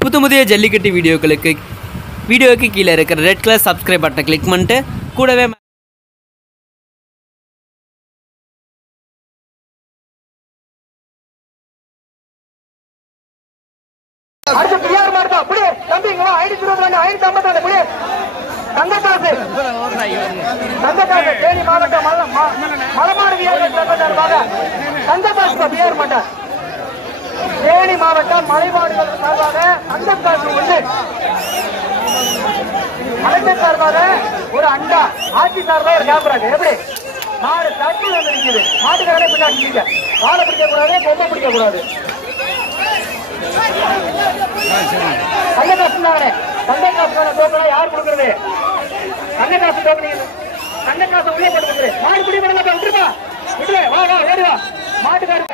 புது புதிய ஜல்லிக்கட்டு வீடியோக்களுக்கு வீடியோவுக்கு கீழே இருக்கிற ரெட் கலர் சப்ஸ்கிரைப் பட்டனை கிளிக் பண்ணிட்டு கூடவே அடுத்து பிரியார் மாடுப்பா புடி தம்பி இங்க வா இருபது ரெண்டு புடி தங்கக்காசு தங்கக்காசு தேனி மாவட்டம் மலமாறு ம- தங்கக்காசு பிரியார் தேனி மாவட்டம் மலைமாடுகள் சார்பாக தங்கக்காசு உண்டு. கலைஞர் சார்பாக ஒரு அண்டா ஆட்சி சார்பாக ஒரு கேமராங்க. எப்படி? மாடு தட்டி வந்து நிற்குது மாட்டுக்காரே பின்னாடி நிற்க மாடை பிடிக்க கூடாது பொம்மை பிடிக்க கூடாது கண்ணகாசு தானே கண்ணகாசுக்கான டோக்கனை யார் கொடுக்கறது? கண்ணகாசு தங்க காசு உள்ளே போட்டு கொடுக்குறது மாடு பிடி பண்ணல விட்டுருப்பா விட்டுரு. வா வா ஓடுவா மாட்டுக்காரு